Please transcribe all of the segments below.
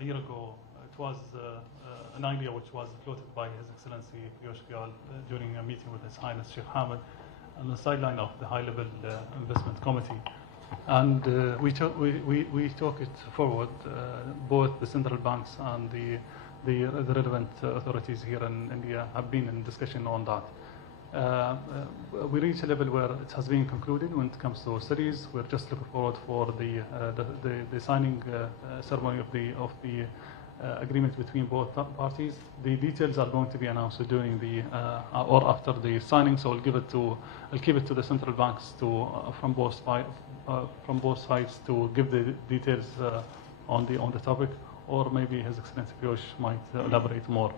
a year ago, it was an idea which was floated by His Excellency Piyush Goyal during a meeting with His Highness Sheikh Hamad on the sideline of the High-Level Investment Committee. And we took it forward, both the central banks and the relevant authorities here in India have been in discussion on that. We reached a level where it has been concluded when it comes to studies. We're just looking forward for the signing ceremony of the agreement between both parties. The details are going to be announced during the or after the signing. So I'll keep it to the central banks from both sides to give the details on the topic, or maybe His Excellency Piyush might elaborate more.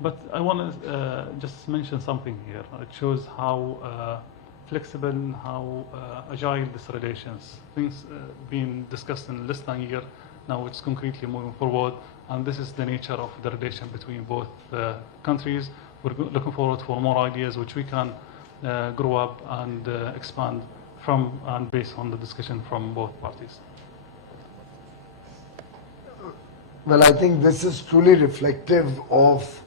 But I want to just mention something here. It shows how flexible, how agile this relations. Things being discussed in less than a year, now it's concretely moving forward. And this is the nature of the relation between both countries. We're looking forward for more ideas which we can grow up and expand from and based on the discussion from both parties. Well, I think this is truly reflective of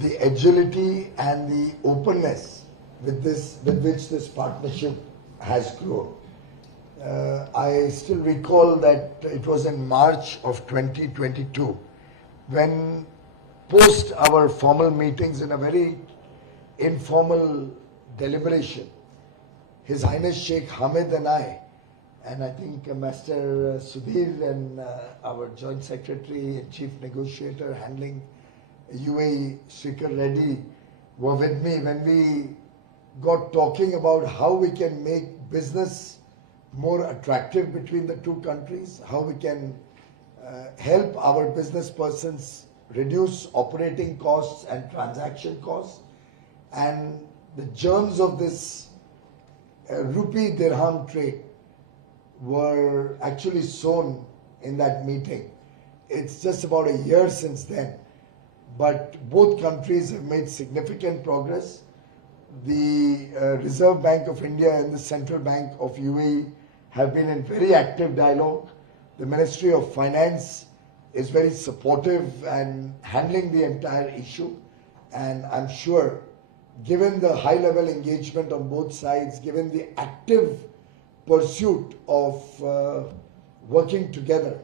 the agility and the openness with which this partnership has grown. I still recall that it was in March of 2022 when, post our formal meetings in a very informal deliberation, His Highness Sheikh Hamid and I think Master Sudhir and our Joint Secretary and Chief Negotiator handling UAE, Srikar Reddy, were with me when we got talking about how we can make business more attractive between the two countries, how we can help our business persons reduce operating costs and transaction costs. And the germs of this rupee dirham trade were actually sown in that meeting. It's just about a year since then, but both countries have made significant progress. The Reserve Bank of India and the Central Bank of UAE have been in very active dialogue. The Ministry of Finance is very supportive and handling the entire issue. And I'm sure, given the high-level engagement on both sides, given the active pursuit of working together,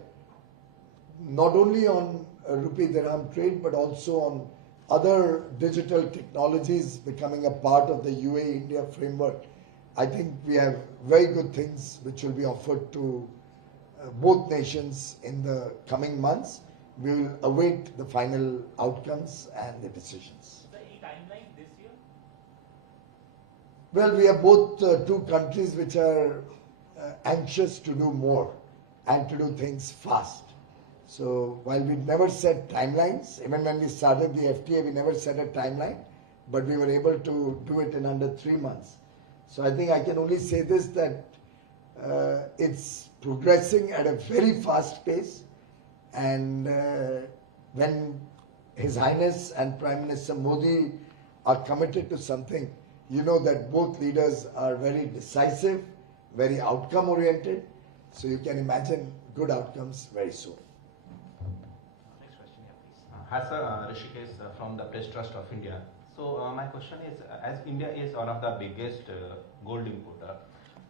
not only on rupee dirham trade, but also on other digital technologies becoming a part of the UAE-India framework, I think we have very good things which will be offered to both nations in the coming months. We will await the final outcomes and the decisions. Any timeline this year? Well, we are both two countries which are anxious to do more and to do things fast. So while we never set timelines, even when we started the FTA, we never set a timeline, but we were able to do it in under 3 months. So I think I can only say this, that it's progressing at a very fast pace, and when His Highness and Prime Minister Modi are committed to something, you know that both leaders are very decisive, very outcome oriented, so you can imagine good outcomes very soon. Next question here, please. Hi sir, Rishikesh from the Press Trust of India. So my question is, as India is one of the biggest gold importer,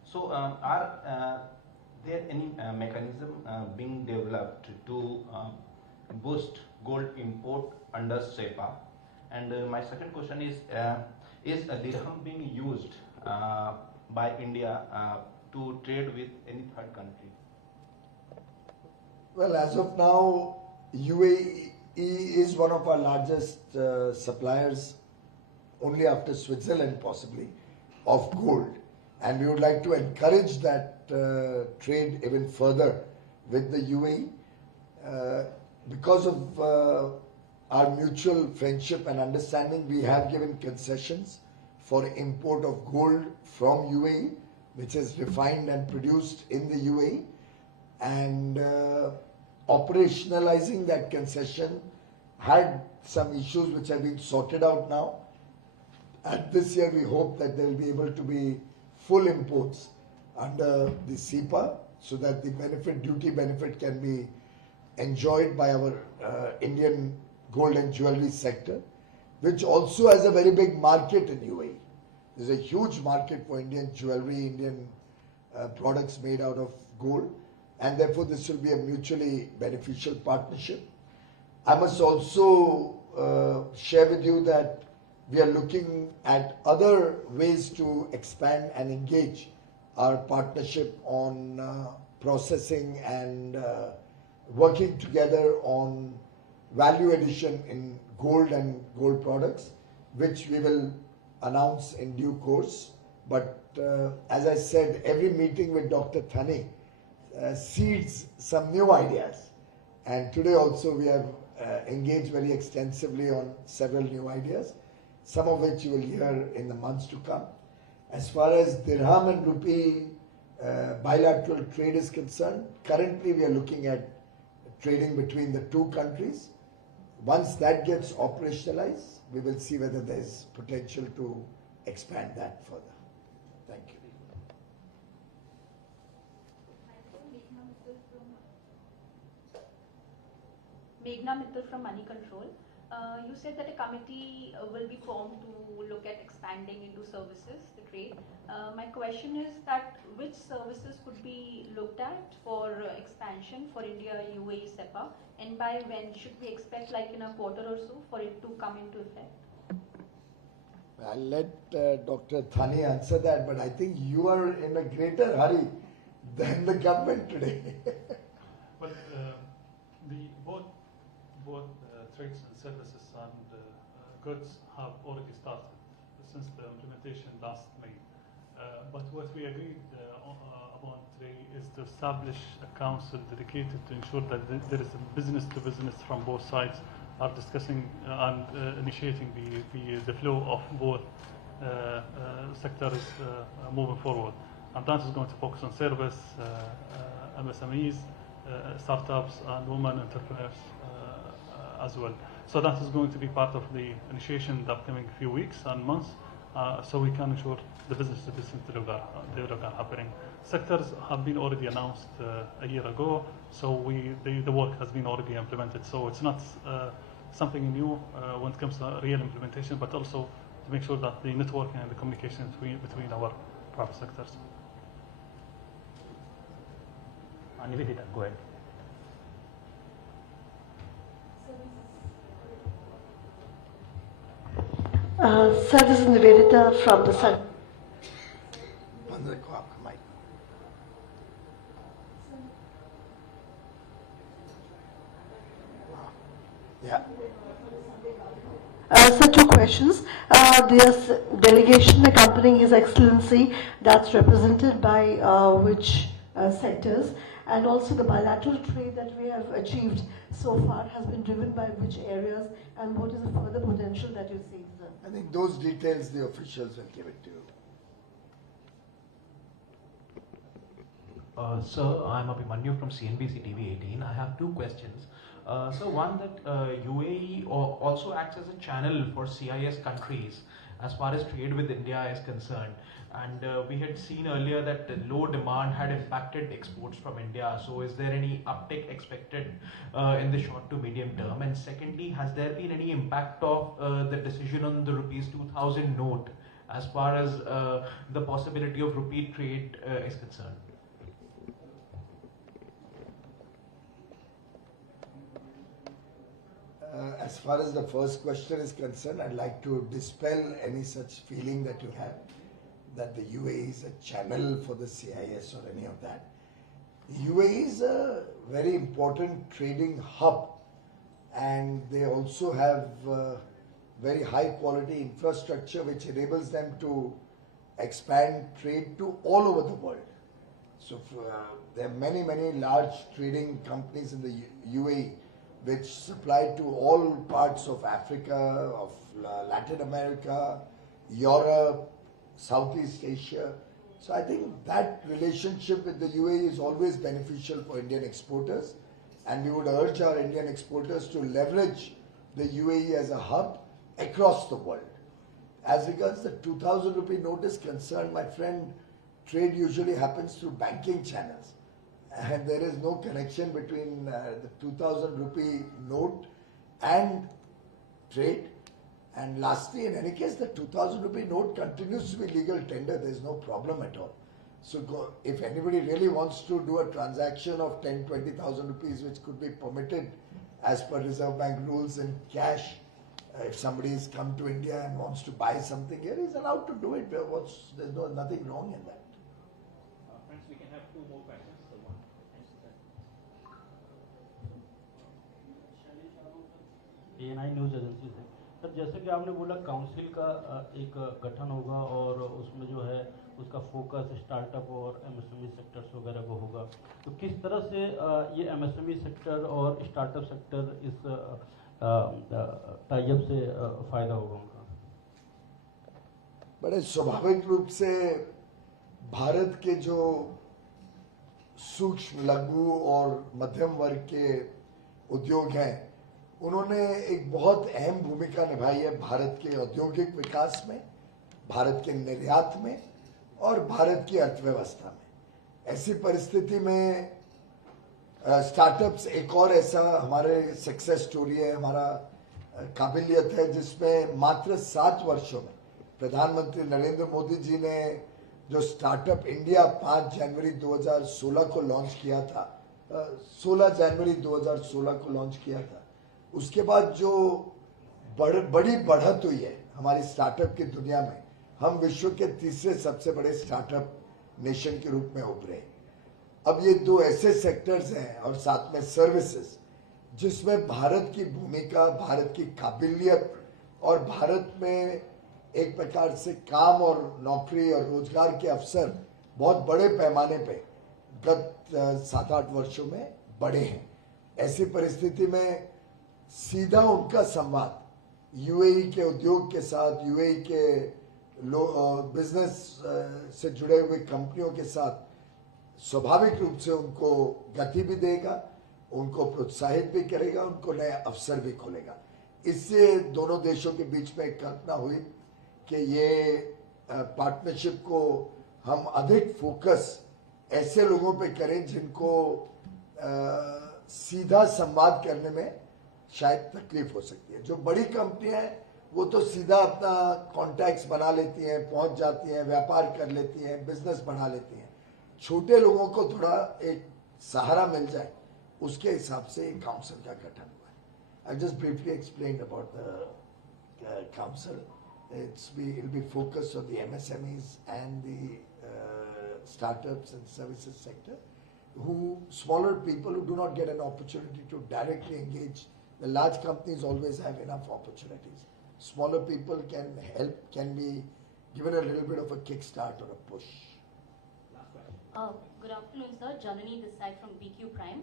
so are there any mechanism being developed to boost gold import under CEPA? And my second question is a dirham being used by India to trade with any third country? Well, as of now, UAE is one of our largest suppliers, only after Switzerland possibly, of gold. And we would like to encourage that trade even further with the UAE. Because of our mutual friendship and understanding, we have given concessions for import of gold from UAE, which is refined and produced in the UAE. And operationalizing that concession had some issues which have been sorted out now. And this year we hope that there will be able to be full imports under the CEPA, so that the duty benefit can be enjoyed by our Indian gold and jewelry sector, which also has a very big market in UAE. There's a huge market for Indian jewelry, Indian products made out of gold, and therefore this will be a mutually beneficial partnership. I must also share with you that we are looking at other ways to expand and engage our partnership on processing and working together on value addition in gold and gold products, which we will announce in due course. But as I said, every meeting with Dr. Thani seeds some new ideas. And today also we have engaged very extensively on several new ideas, some of which you will hear in the months to come. As far as dirham and rupee bilateral trade is concerned, currently we are looking at trading between the two countries. Once that gets operationalized, we will see whether there is potential to expand that further. Thank you. Meghna Mittal from Money Control. You said that a committee will be formed to look at expanding into services, the trade. My question is that which services could be looked at for expansion for India-UAE CEPA, and by when should we expect, like in a quarter or so, for it to come into effect? I'll let Dr. Thani answer that, but I think you are in a greater hurry than the government today. Well, both trades and services and goods have already started since the implementation last May. But what we agreed upon today is to establish a council dedicated to ensure that there is a business to business from both sides are discussing and initiating the flow of both sectors moving forward. And that is going to focus on service, MSMEs, startups, and women entrepreneurs as well. So that is going to be part of the initiation in the upcoming few weeks and months, so we can ensure the business-to-business dialogue are happening. Sectors have been already announced a year ago, so the work has been already implemented. So it's not something new when it comes to real implementation, but also to make sure that the networking and the communication between our private sectors. Nivedita, go ahead. Sir, this is Nivedita from the Sun. Yeah. Sir, two questions. This delegation accompanying His Excellency, that's represented by which sectors? And also the bilateral trade that we have achieved so far has been driven by which areas, and what is the further potential that you see, sir? I think those details the officials will give it to you. Sir, I'm Abhimanyu from CNBC TV 18. I have two questions. So one, that UAE also acts as a channel for CIS countries as far as trade with India is concerned. And we had seen earlier that the low demand had impacted exports from India. So is there any uptick expected in the short to medium term? And secondly, has there been any impact of the decision on the rupees 2000 note as far as the possibility of rupee trade is concerned? As far as the first question is concerned, I'd like to dispel any such feeling that you have that the UAE is a channel for the CIS or any of that. The UAE is a very important trading hub, and they also have very high quality infrastructure which enables them to expand trade to all over the world. So there are many large trading companies in the UAE which supply to all parts of Africa, of Latin America, Europe, Southeast Asia. So I think that relationship with the UAE is always beneficial for Indian exporters, and we would urge our Indian exporters to leverage the UAE as a hub across the world. As regards the 2000 rupee note is concerned, my friend, trade usually happens through banking channels. and there is no connection between the 2000 rupee note and trade. And lastly, in any case, the 2000 rupee note continues to be legal tender. There is no problem at all. So if anybody really wants to do a transaction of 10-20,000 rupees, which could be permitted as per Reserve Bank rules in cash, if somebody has come to India and wants to buy something here, he's allowed to do it. There's nothing wrong in that. Friends, we can have two more questions. So one. ANI news agency से sir, जैसे कि आपने बोला council का एक गठन होगा और उसमें जो है उसका फोकस स्टार्टअप और एमएसएमई सेक्टर्स वगैरह को होगा, तो किस तरह से ये एमएसएमई सेक्टर और स्टार्टअप सेक्टर इस टाइप से फायदा होगा उनका? बड़े स्वाभाविक रूप से भारत के जो सूक्ष्म, लघु और मध्यम वर्ग के उद्योग हैं, उन्होंने एक बहुत अहम भूमिका निभाई है भारत के औद्योगिक विकास में, भारत के निर्यात में और भारत की अर्थव्यवस्था में। ऐसी परिस्थिति में स्टार्टअप्स एक और ऐसा हमारे सक्सेस स्टोरी है, हमारा काबिलियत है, जिसमें मात्र 7 वर्षों में प्रधानमंत्री नरेंद्र मोदी जी ने जो स्टार्टअप इंडिया 5 जनवरी 2016 को लॉन्च किया था, 16 जनवरी 2016 को लॉन्च किया था, उसके बाद जो बड़ी बढ़त हुई है हमारी स्टार्टअप की दुनिया में, हम विश्व के तीसरे सबसे बड़े स्टार्टअप नेशन के रूप में उभरे। अब ये दो ऐसे सेक्टर्स हैं और साथ में सर्विसेज, जिसमें भारत की भूमिका, भारत की काबिलियत और भारत में एक प्रकार से काम और नौकरी और रोजगार के अवसर बहुत बड़े पैमाने पे गत 7-8 वर्षों में बढ़े हैं। ऐसी परिस्थिति में सीधा उनका संवाद यूएई के उद्योग के साथ, यूएई के बिजनेस से जुड़े हुए कंपनियों के साथ स्वाभाविक रूप से उनको गति भी देगा, उनको प्रोत्साहित भी करेगा, उनको नए अवसर भी खोलेगा। इससे दोनों देशों के बीच में एक कल्पना हुई कि ये पार्टनरशिप को हम अधिक फोकस ऐसे लोगों पे करें जिनको सीधा संवाद करने में शायद तकलीफ हो सकती है। जो बड़ी कंपनियां हैं वो तो सीधा अपना कॉन्टैक्ट्स बना लेती हैं, पहुंच जाती हैं, व्यापार कर लेती हैं, बिजनेस बढ़ा लेती हैं। छोटे लोगों को थोड़ा एक सहारा मिल जाए, उसके हिसाब से काउंसिल का गठन हुआ है। I just briefly explain about the council. It'll be focused on the MSMEs and the startups and services sector, smaller people who do not get an opportunity to directly engage. The large companies always have enough opportunities. Smaller people can be given a little bit of a kickstart or a push. Last question. Good afternoon, sir. Janani this side from BQ Prime.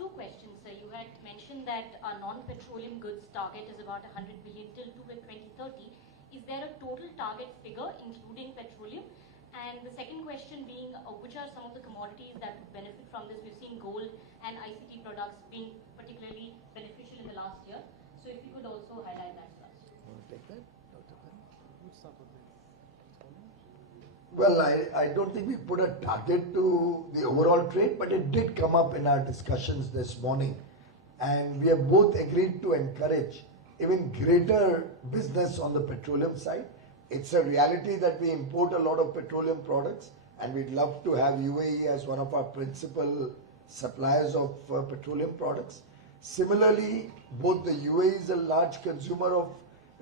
Two questions, sir. You had mentioned that our non-petroleum goods target is about 100 billion till 2030. Is there a total target figure including petroleum? And the second question being, which are some of the commodities that would benefit from this? We've seen gold and ICT products being particularly beneficial in the last year. So if you could also highlight that for us. Want to take that, Dr. Pan? Well, I don't think we put a target to the overall trade, but it did come up in our discussions this morning. And we have both agreed to encourage even greater business on the petroleum side. It's a reality that we import a lot of petroleum products, and we'd love to have UAE as one of our principal suppliers of petroleum products. Similarly, both the UAE is a large consumer of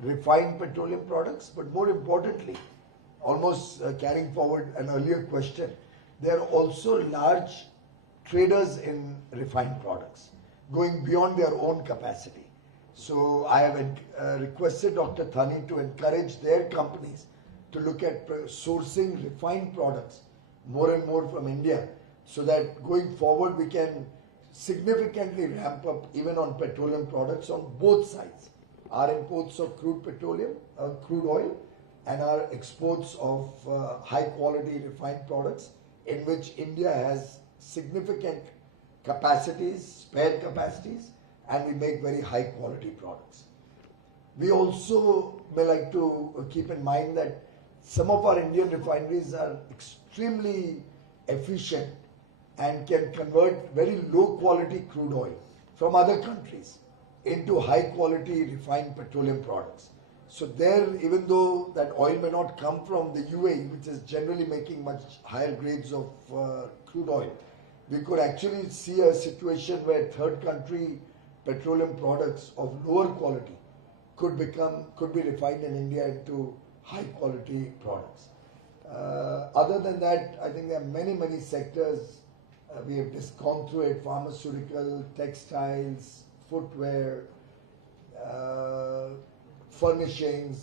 refined petroleum products, but more importantly, almost carrying forward an earlier question, they are also large traders in refined products, going beyond their own capacity. So I have requested Dr. Thani to encourage their companies to look at sourcing refined products more and more from India, so that going forward we can significantly ramp up even on petroleum products on both sides. Our imports of crude oil, and our exports of high quality refined products, in which India has significant capacities, spare capacities, and we make very high quality products. We also may like to keep in mind that some of our Indian refineries are extremely efficient and can convert very low quality crude oil from other countries into high quality refined petroleum products. So there, even though that oil may not come from the UAE, which is generally making much higher grades of crude oil, we could actually see a situation where third country petroleum products of lower quality could be refined in India into high quality products. Other than that, I think there are many sectors. We have just gone through it: pharmaceutical, textiles, footwear, furnishings,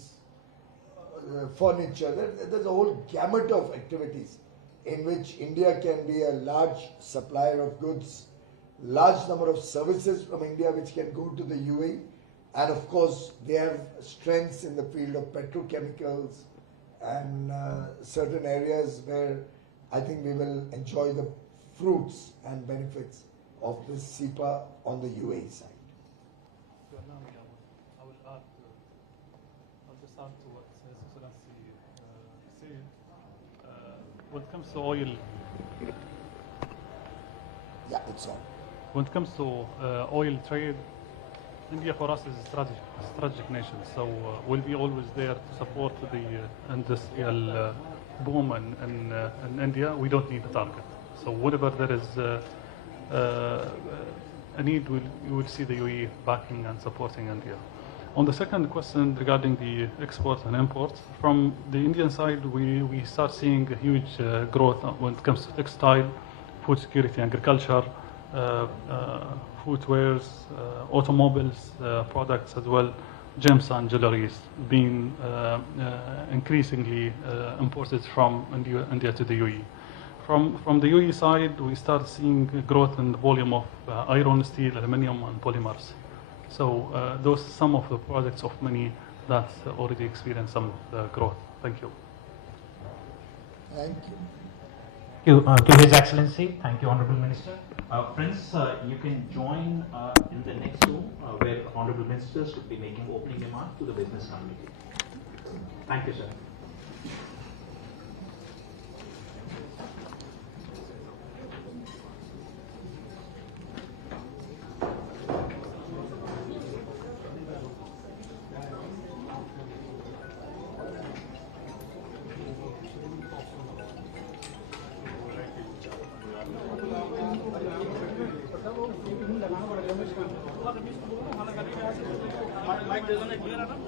furniture. There's a whole gamut of activities in which India can be a large supplier of goods, large number of services from India which can go to the UAE, and of course they have strengths in the field of petrochemicals and certain areas where I think we will enjoy the fruits and benefits of this CEPA on the UAE side. I will add, I'll just add to what His Excellency said. When it comes to oil, Yeah, it's on. when it comes to oil trade, India for us is a strategic nation, so we'll be always there to support the industrial boom in India. We don't need a target. So whenever there is a need, you will see the UAE backing and supporting India. On the second question regarding the exports and imports, from the Indian side, we start seeing a huge growth when it comes to textile, food security, agriculture, footwears, automobiles, products as well, gems and jewelries being increasingly imported from India to the UAE. From the UAE side, we start seeing growth in the volume of iron, steel, aluminium, and polymers. So those are some of the products of many that already experienced some growth. Thank you. Thank you. Thank you, to His Excellency. Thank you, Honorable Minister. Friends, you can join in the next room where Honorable Ministers will be making opening remarks to the business community. Thank you, sir. Mike doesn't clear enough.